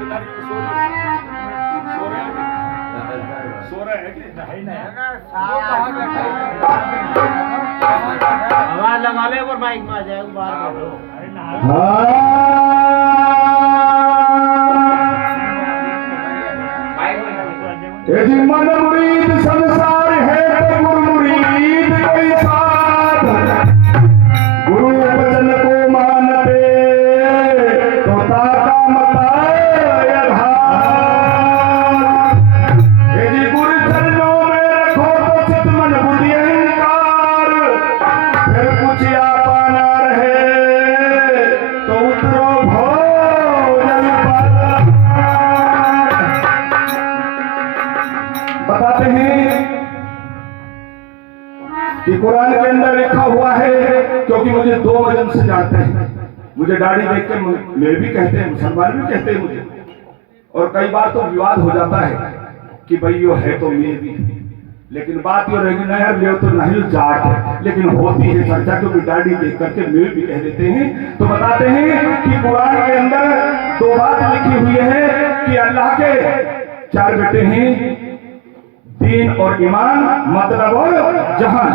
आवाज लगा ले और माइक में आ जाए बाहर कर दो। मन मुरीद संसार है तो गुरु मुरीद कोई साथ, गुरु वचन को मानते तो ताका मताए आधार। यदि गुरु चरणों में रखो तो चित मन बुद्धि अहंकार, फिर कुछ आपा ना रहे तो उतरो भोजन पर। बताते हैं कि कुरान के अंदर लिखा हुआ है, क्योंकि मुझे दो वजन से जानते हैं, मुझे दाढ़ी देख के मेरे भी कहते हैं, मुसलमान भी कहते हैं मुझे, और कई बार तो विवाद हो जाता है कि भाई यो है तो मैं भी, लेकिन बात यो रहेगी ना यार ले तो नहीं जाट है, लेकिन होती है चर्चा, क्योंकि दाढ़ी देख करके मेरे भी कह देते हैं। तो बताते हैं कि कुरान के अंदर दो बात लिखी हुई है कि अल्लाह के चार बेटे हैं, दीन और ईमान, मतलब और जहान।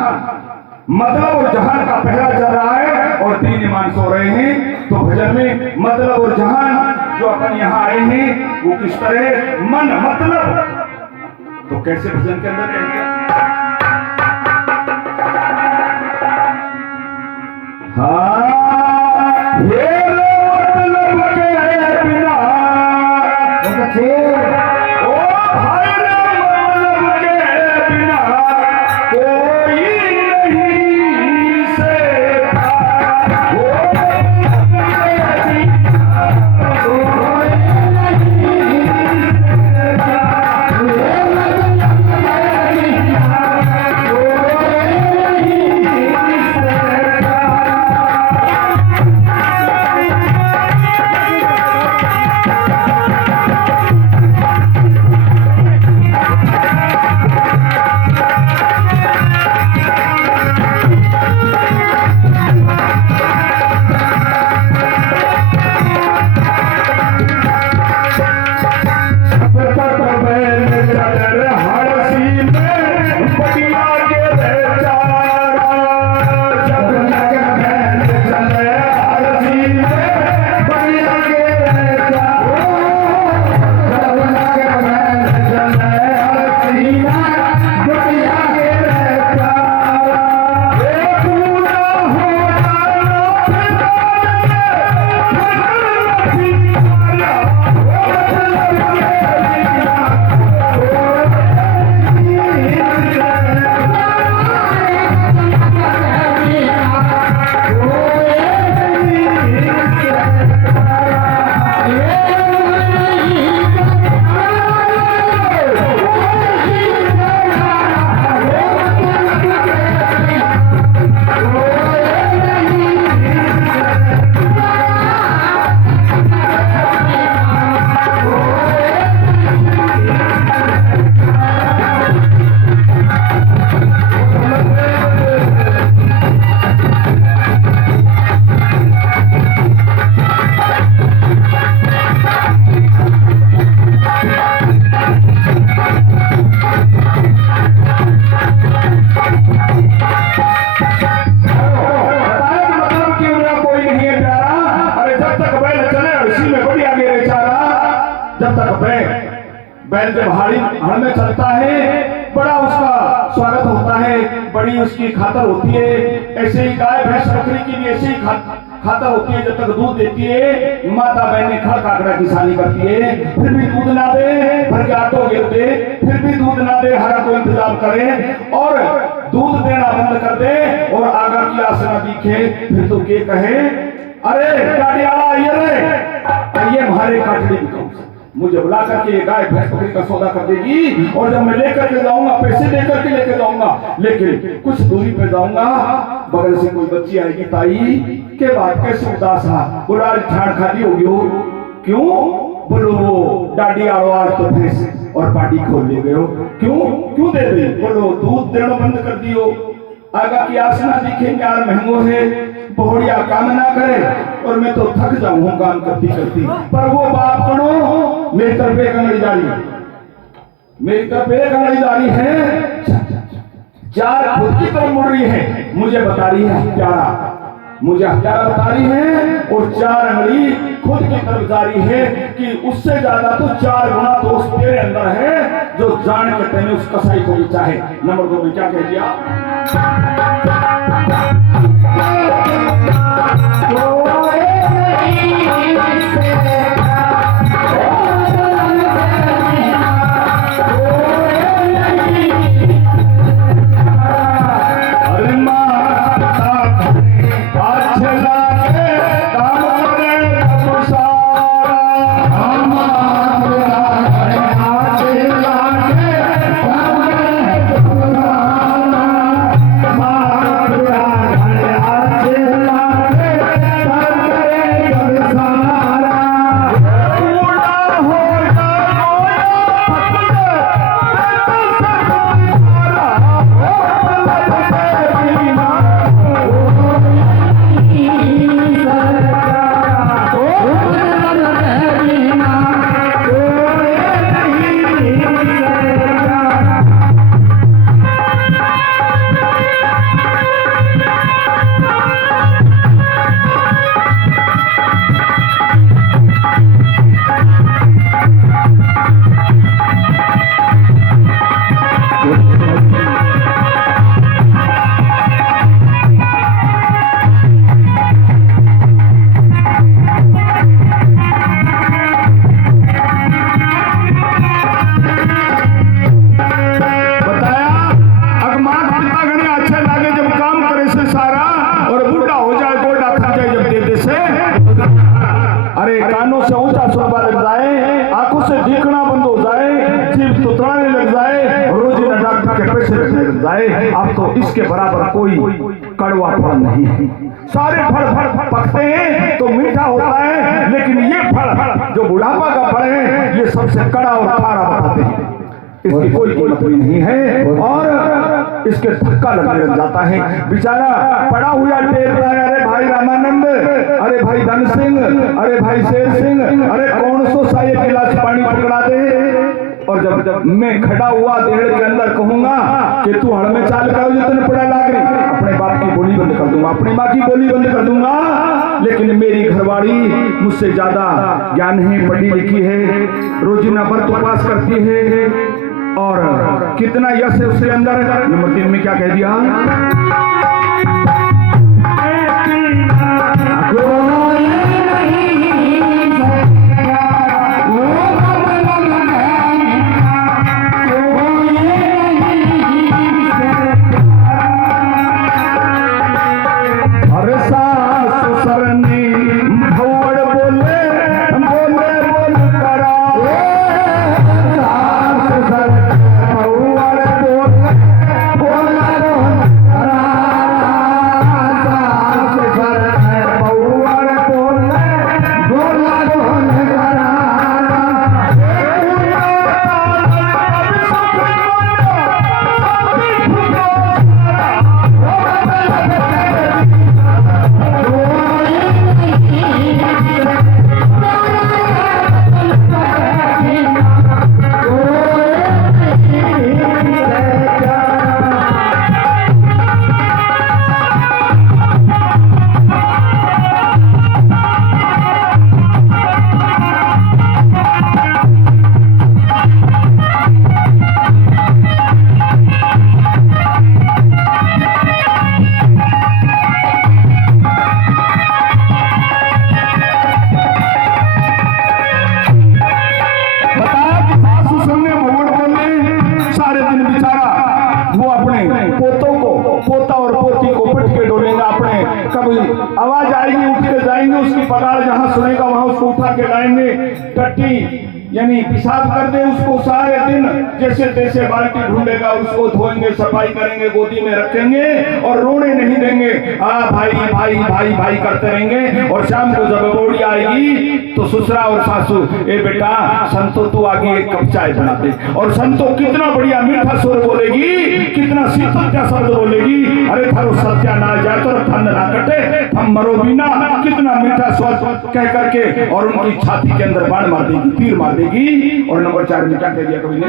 मतलब और जहान का पहरा चल रहा है और दीन ईमान सो रहे हैं। तो भजन में मतलब और जहान जो अपन यहाँ आए हैं वो किस तरह मन मतलब, तो कैसे भजन के अंदर कहेंगे हाँ ये मतलब के बिना ओ भाई बैल जब हड़ में चलता है बड़ा उसका स्वागत होता है, बड़ी उसकी खातर होती है। ऐसे ही गाय भैंस बकरी की भी ऐसी ही खातर होती है, जब तक दूध देती है माता बहन खड़ काकड़ा किसानी करती है, फिर भी दूध ना दे, भर के आटो गिर दे, फिर भी दूध ना दे, हरा को इंतजाम करे और दूध देना बंद कर दे और आगा की आस न दिखे, फिर तो के कहे अरे गाड़ी वाला आइए हमारे काटड़ी बिकाऊ, मुझे बुला करके ये गाय भैंस बकरी का सौदा कर देगी और जब मैं लेकर के जाऊंगा पैसे देकर के लेकर जाऊंगा, लेकिन कुछ दूरी पे जाऊंगा बगल से कोई बच्ची आएगी, ताई के बाद कैसे उदास रहा, बोला ठाड़ खाती होगी हो, क्यों बोलो वो डाडी आवाज तो भैंस और पार्टी खोल ले गए हो, क्यों दे दी, बोलो दूध देना बंद कर दियो, आगा की आसना दिखेंगे यार महंगो है, बहुड़िया काम ना करे और मैं तो थक जाऊं काम करती करती, पर वो बाप करो मेरी तरफ एक अंगड़ी जा रही है, मेरी तरफ एक अंगड़ी जा रही है, चार खुद की तरफ मुड़ रही है, मुझे बता रही है हत्यारा, मुझे हत्यारा बता रही है, और चार अंगड़ी खुद की तरफ जा रही है कि उससे ज्यादा तो 4 गुना दोष तेरे अंदर है जो जान के तेने उस कसाई को भी चाहे। नंबर 2 में क्या कह दिया? अरे कानों से ऊंचा सुरबा लग जाए, आंखों से देखना बंद हो जाए, जीभ तुतराने लग जाए, रोजीना डॉक्टर के पैसे लगने लग जाए, अब तो इसके बराबर कोई कड़वा फल नहीं है। सारे फल पकते हैं तो मीठा होता है, लेकिन ये फल जो बुढ़ापा का फल है ये सबसे कड़ा और खारा बताते हैं, इसकी कोई कीमत भी नहीं है और इसके धक्का लगने लग जाता है। बेचारा पड़ा हुआ टेर रहा है, अरे भाई रामानंद, अरे भाई धन सिंह, अरे भाई शेर सिंह, अरे कौन सो सा एक गिलास पानी पकड़ा दे। और जब मैं खड़ा हुआ देड़ के अंदर कहूंगा कि तू हड़ में चाल का जितने पड़ा लाग रही, अपने बाप की बोली बंद कर दूंगा, अपनी माँ की बोली बंद कर दूंगा। लेकिन मेरी घरवाली मुझसे ज्यादा ज्ञान है, पढ़ी लिखी है, रोजीना व्रत उपवास करती है और कितना यश है उसके अंदर। नंबर 3 में क्या कह दिया? आवाज आएगी उठ के जाएंगे, उसकी पगार जहां सुनेगा वहां उसको उठा के लाएंगे, टट्टी यानी पेशाब कर दे उसको सारे दिन, जैसे तैसे बाल्टी ढूंढेगा उसको धोएंगे, सफाई करेंगे, गोदी में रखेंगे और रोने नहीं देंगे। भाई भाई भाई भाई करते रहेंगे। और शाम को जब बोड़ी आएगी तो तो ससुरा और सासू, ए बेटा संतो तू आगे एक कप चाय बना दे। और संतो कितना बढ़िया मीठा स्वर बोलेगी, कितना शीतल का शब्द बोलेगी, अरे थारो सत्या ना जाए तो ठंड ना कटे, हम मरो बिना, कितना मीठा स्वर कह करके और उनकी छाती के अंदर बाण मार देगी, तीर मार देगी। और नंबर 4 में क्या कह दिया कवि ने,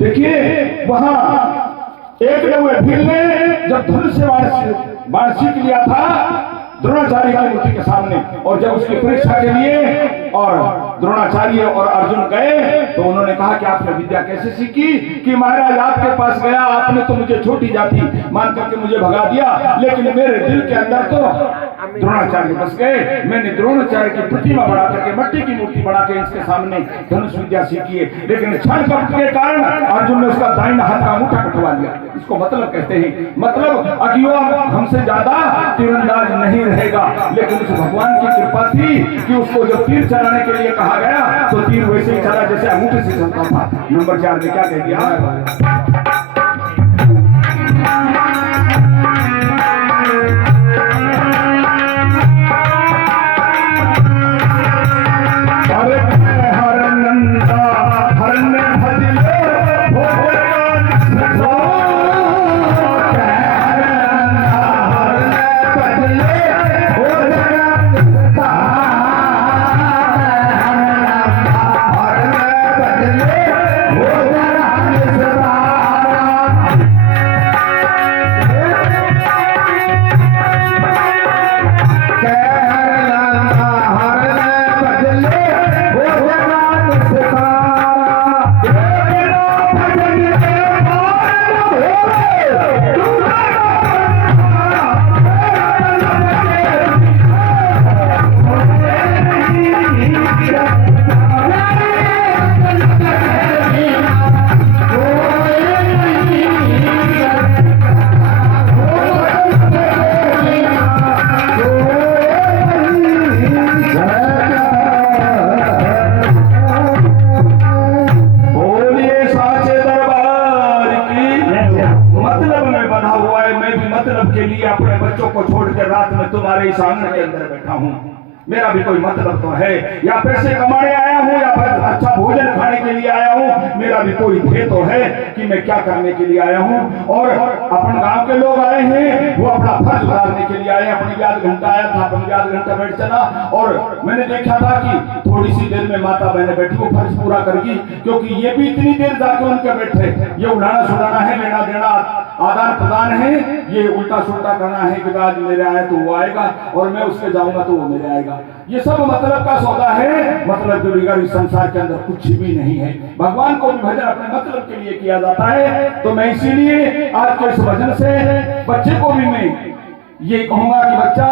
देखिए वहां एक भील ने जब धनुष से बाण सीख लिया था द्रोणाचार्य की मूर्ति के सामने, और जब उसकी परीक्षा के लिए और द्रोणाचार्य और अर्जुन गए तो उन्होंने कहा कि आपने विद्या कैसे सीखी, कि महाराज आपके पास गया, आपने तो मुझे छोटी जाति मान करके मुझे भगा दिया, लेकिन मेरे दिल के अंदर तो द्रोणाचार्य बस गए। मैंने द्रोणाचार्य की प्रतिमा बना करके, मट्टी की मूर्ति बना के इसके सामने धनुष विद्या सीखी है, लेकिन क्षण कपट के कारण अर्जुन ने उसका दाहिना हाथ का अंगूठा कटवा लिया। इसको मतलब कहते हैं, मतलब अगियो हमसे ज्यादा तीरंदाज नहीं रहेगा, लेकिन उस भगवान की कृपा थी कि उसको जब तीर चलाने के लिए कहा गया तो तीर वैसे ही चला जैसे अंगूठे से चलता था। नंबर 4 में क्या कह दिया, सामने के अंदर बैठा हूँ, मेरा भी कोई मतलब तो है, या पैसे कमाने आया हूँ या फिर अच्छा भोजन खाने के लिए आया हूँ, मेरा भी कोई ध्येय तो है कि मैं क्या करने के लिए आया हूँ। और अपन गांव के लोग आए हैं, वो अपना फर्ज उतारने के लिए आए, अपनी भी आध घंटा आया था, अपनी भी आध घंटा बैठ चला, और मैंने देखा था कि थोड़ी सी देर में माता बहने बैठी वो फर्ज पूरा करेगी, क्योंकि ये भी इतनी देर जाके उनके बैठे, ये उड़ाना सुनाना है, लेना देना आदान प्रदान है, ये उल्टा सुल्टा करना है कि आज मेरे आए तो वो आएगा और मैं उसके जाऊंगा तो वो मेरे आएगा। ये सब मतलब का सौदा है, मतलब के बगैर इस संसार के अंदर कुछ भी नहीं है। भगवान को भी भजन अपने मतलब के लिए किया जाता है। तो मैं इसीलिए आज के इस भजन से बच्चे को भी मैं ये कहूंगा कि बच्चा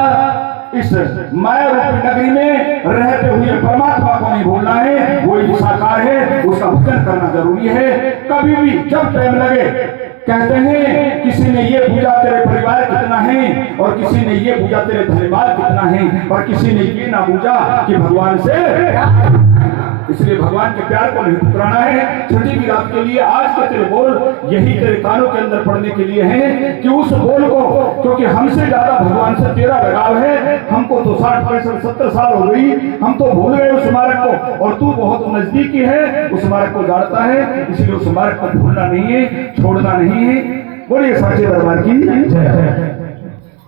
इस माया रूपी नगरी में रहते हुए परमात्मा को नहीं भूलना है, वो ही साकार है, उसका भजन करना जरूरी है। कभी भी जब टाइम लगे, कहते हैं किसी ने ये पूछा तेरे परिवार कितना है, और किसी ने ये पूछा तेरे धन्यवाद कितना है, और किसी ने ये ना पूछा कि भगवान से, इसलिए भगवान के प्यार को नहीं ठुकराना है। छठी की रात के लिए आज के तेरे बोल यही तेरे कानों के अंदर पड़ने के लिए हैं कि उस बोल को, क्योंकि हमसे ज्यादा भगवान से तेरा लगाव है। हमको तो 60 65 70 साल हो गई, हम तो भूल गए उस मार्ग को, और तू बहुत नजदीकी है, उस मार्ग को जानता है, इसलिए उस मार्ग को भूलना नहीं है, छोड़ना नहीं है। बोलिए साचे दरबार की जय।